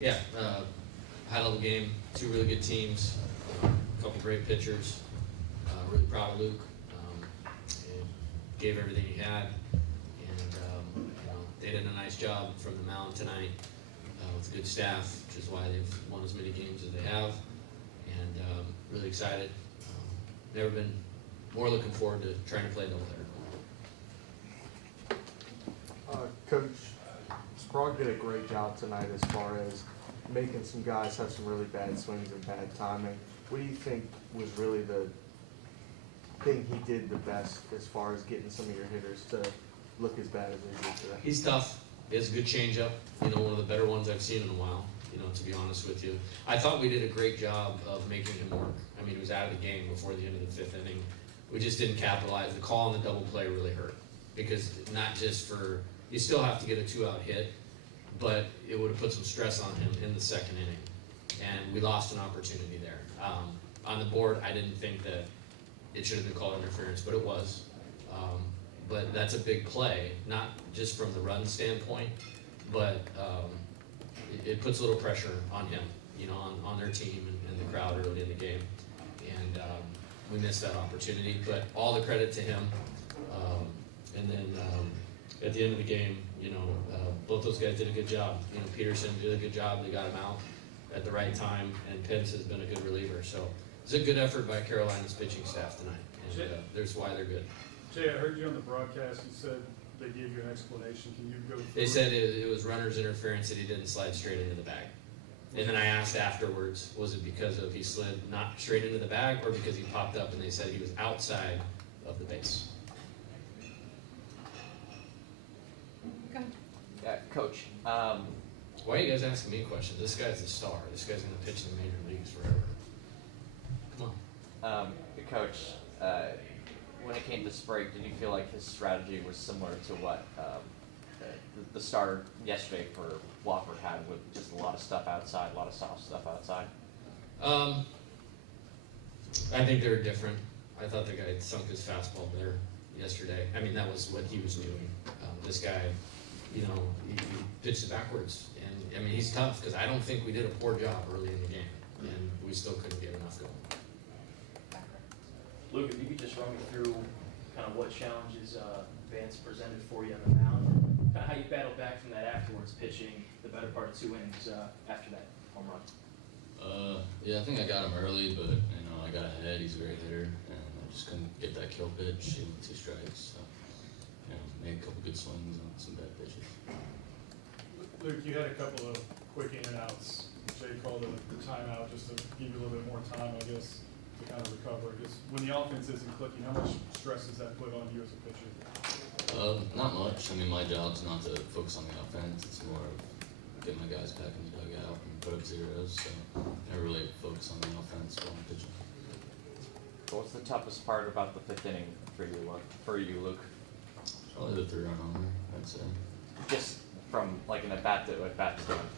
Yeah, high-level game, two really good teams, a couple great pitchers. Really proud of Luke. And gave everything he had, and they did a nice job from the mound tonight with a good staff, which is why they've won as many games as they have. And really excited. Never been more looking forward to trying to play doubleheader. Coach, Sprague did a great job tonight as far as making some guys have some really bad swings and bad timing. What do you think was really the thing he did the best as far as getting some of your hitters to look as bad as they did today? He's tough. He has a good changeup. One of the better ones I've seen in a while, to be honest with you. I thought we did a great job of making him work. I mean, he was out of the game before the end of the fifth inning. We just didn't capitalize. The call on the double play really hurt because not just for, you still have to get a 2-out hit, but it would have put some stress on him in the second inning. And we lost an opportunity there. On the board, I didn't think that it should have been called interference, but it was. But that's a big play, not just from the run standpoint, but it puts a little pressure on him, on their team and the crowd early in the game. And we missed that opportunity, but all the credit to him. And then at the end of the game, both those guys did a good job. Peterson did a good job. They got him out at the right time, and Pence has been a good reliever. So it's a good effort by Carolina's pitching staff tonight, and there's why they're good. Jay, I heard you on the broadcast. You said they gave you an explanation. Can you go through They said it was runner's interference that he didn't slide straight into the bag. And then I asked afterwards, was it because of he slid not straight into the bag or because he popped up, and they said he was outside of the base. Coach. Why are you guys asking me questions? This guy's a star. This guy's going to pitch in the major leagues forever. Come on. Coach, when it came to Sprague, did you feel like his strategy was similar to what the starter yesterday for Wofford had, with just a lot of stuff outside, a lot of soft stuff outside? I think they're different. I thought the guy sunk his fastball there yesterday. I mean, that was what he was doing. This guy, he pitched it backwards. And, I mean, he's tough because I don't think we did a poor job early in the game, and we still couldn't get enough going. Luke, if you could just run me through kind of what challenges Vance presented for you on the mound, kind of how you battled back from that afterwards, pitching the better part of 2 innings after that home run. Yeah, I think I got him early, but I got ahead. He's a great hitter, and I just couldn't get that kill pitch. He went 2 strikes, so made a couple good swings on some bad pitches. Luke, you had a couple of quick in and outs. Jay called the timeout just to give you a little bit more time, I guess, to kind of recover. Just when the offense isn't clicking, how much stress does that put on you as a pitcher? Not much. I mean, my job's not to focus on the offense. It's more of get my guys back in the dugout and put up zeros. So I never really focus on the offense while I'm pitching. What's the toughest part about the 5th inning for you, Luke? Probably the 3-run homer, I'd say. Just from like an at-bat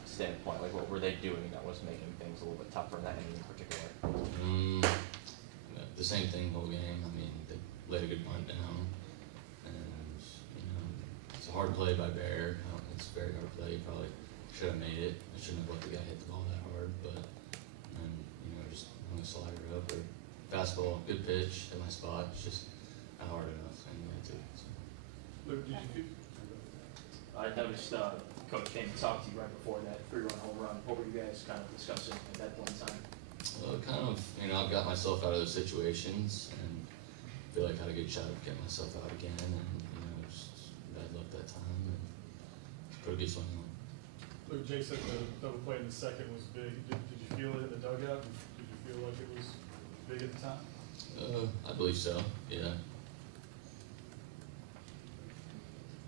standpoint, like what were they doing that was making things a little bit tougher in that inning in particular? The same thing the whole game. I mean, they laid a good punt down, and it's a hard play by Bear. It's a very hard play. He probably should have made it. I shouldn't have let the guy hit the ball that hard, but just hung a slider up or fastball, good pitch at my spot. It's just not hard enough anyway too. So. Luke, did you? I noticed Coach came to talk to you right before that 3-run home run. What were you guys kind of discussing at that point in time? I've got myself out of those situations and feel like I had a good shot of getting myself out again, and just bad luck that time, and it's a pretty good swing on. Luke, Jay said the double play in the second was big. Did you feel it in the dugout? Did you feel like it was big at the time? I believe so, yeah.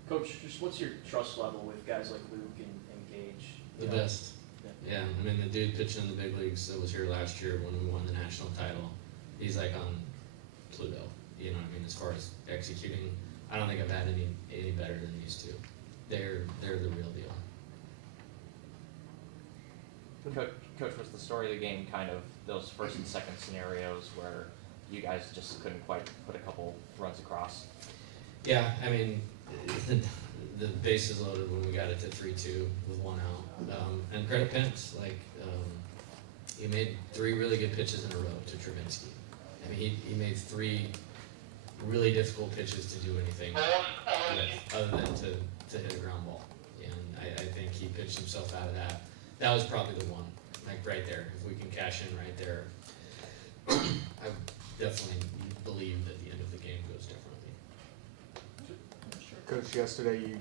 Coach, just what's your trust level with guys like Luke and Gage? The best. Yeah, I mean, the dude pitching in the big leagues that was here last year when we won the national title, he's like on Pluto. You know what I mean? As far as executing, I don't think I've had any better than these two. They're the real deal. Coach, was the story of the game kind of those first and second scenarios where you guys just couldn't quite put a couple runs across? Yeah, I mean, the bases loaded when we got it to 3-2 with one out. And credit Pence, like, he made 3 really good pitches in a row to Trubinsky. I mean, he made 3 really difficult pitches to do anything with, other than to hit a ground ball. And I think he pitched himself out of that. That was probably the one, like right there. If we can cash in right there, I definitely believe that the end of the game goes differently. Coach, yesterday you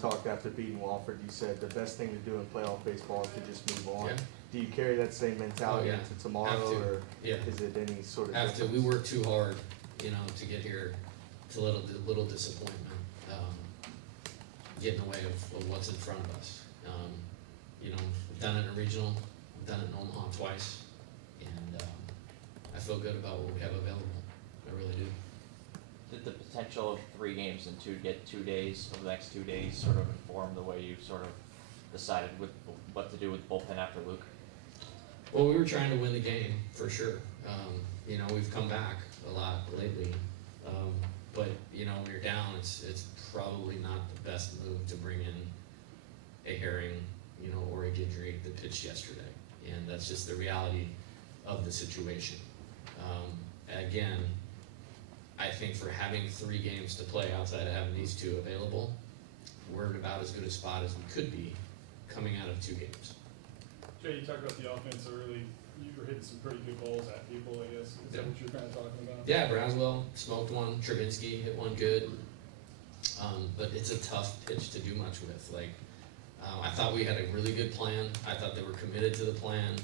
talked after beating Wofford. You said the best thing to do in playoff baseball is to just move on. Yeah. Do you carry that same mentality Oh, yeah. into tomorrow, Have to. or Yeah. is it any sort of Have to. We difference? worked too hard, to get here. It's a little disappointment, getting away of what's in front of us. We've done it in a regional, we've done it in Omaha twice, and I feel good about what we have available. I really do. Did the potential of 3 games and 2 days over the next 2 days sort of inform the way you sort of decided with what to do with bullpen after Luke? Well, we were trying to win the game for sure. We've come back a lot lately, but when you're down, it's probably not the best move to bring in a Herring, or a Guidry that pitched yesterday, and that's just the reality of the situation. Again, I think for having 3 games to play outside of having these 2 available, we're in about as good a spot as we could be coming out of 2 games. Jay, you talked about the offense early. You were hitting some pretty good balls at people, I guess. Is Yeah. that what you're kind of talking about? Yeah, Brownswell smoked one, Trubinsky hit one good, but it's a tough pitch to do much with. I thought we had a really good plan. I thought they were committed to the plan.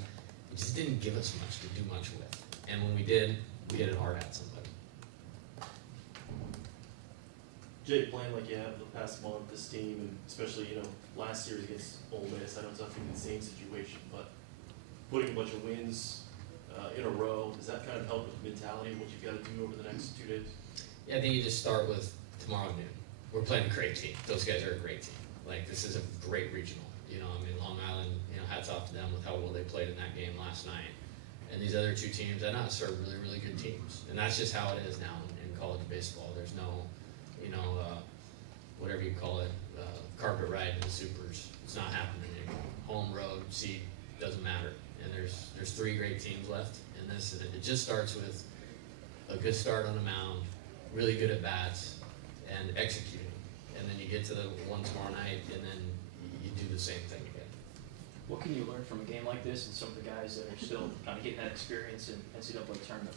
It just didn't give us much to do much with. And when we did, we hit it hard at somebody. Jay, playing like you have the past month, this team, and especially, last series against Ole Miss, I know it's not gonna be the same situation, but putting a bunch of wins in a row, does that kind of help with mentality, what you've got to do over the next 2 days? Yeah, I think you just start with tomorrow noon. We're playing a great team. Those guys are a great team. This is a great regional. Long Island, hats off to them with how well they played in that game last night. And these other 2 teams and us are really, really good teams. And that's just how it is now in college baseball. There's no, whatever you call it, carpet ride in the supers. It's not happening anymore. Home, road, seed, doesn't matter. And there's 3 great teams left in this, and it just starts with a good start on the mound, really good at bats, and executing. And then you get to the one tomorrow night, and then you do the same thing again. What can you learn from a game like this and some of the guys that are still kind of getting that experience in NCAA tournament?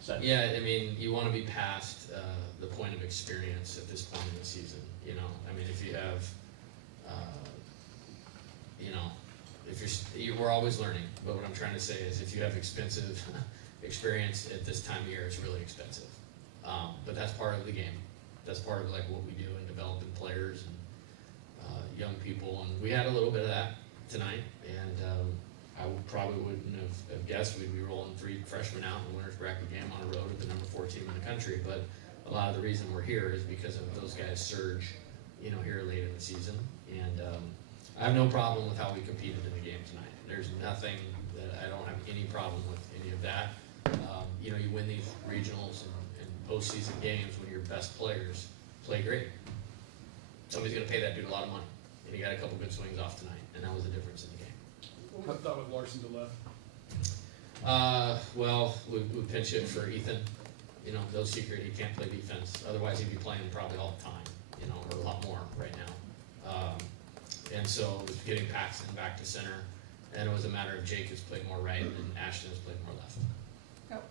Setting? Yeah, you want to be past the point of experience at this point in the season. If you have, we're always learning. But what I'm trying to say is, if you have expensive experience at this time of year, it's really expensive. But that's part of the game. That's part of what we do in developing players and young people. And we had a little bit of that tonight. And I probably wouldn't have guessed we'd be rolling 3 freshmen out in the winner's bracket game on the road with the number 4 team in the country. But a lot of the reason we're here is because of those guys' surge, here late in the season. And I have no problem with how we competed in the game tonight. There's nothing that I don't have any problem with any of that. You win these regionals and postseason games when your best players play great. Somebody's going to pay that dude a lot of money. And he got a couple good swings off tonight, and that was the difference in the game. What was the thought with Larson to left? We pinch hit for Ethan. No secret, he can't play defense. Otherwise, he'd be playing probably all the time, or a lot more right now. And so it was getting Paxton back to center, and it was a matter of Jake has played more right and Ashton has played more left.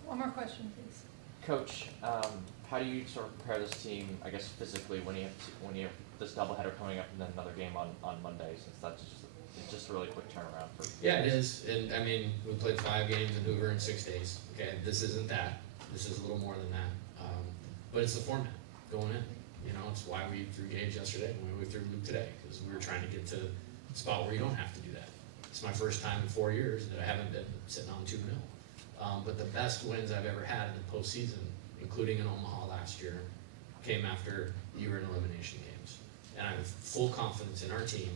One more question, please. Coach, how do you sort of prepare this team, I guess physically, when you have this doubleheader coming up and then another game on Monday, since it's just a really quick turnaround for? Yeah, it is. And we played 5 games in Hoover in 6 days. Okay, this isn't that. This is a little more than that. But it's the format going in. It's why we threw Gage yesterday and why we threw Luke today, because we were trying to get to a spot where you don't have to do that. It's my first time in 4 years that I haven't been sitting on 2-0. But the best wins I've ever had in the postseason, including in Omaha last year, came after you were in elimination games. And I have full confidence in our team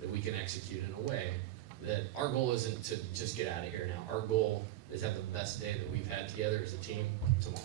that we can execute in a way that our goal isn't to just get out of here now. Our goal is to have the best day that we've had together as a team tomorrow.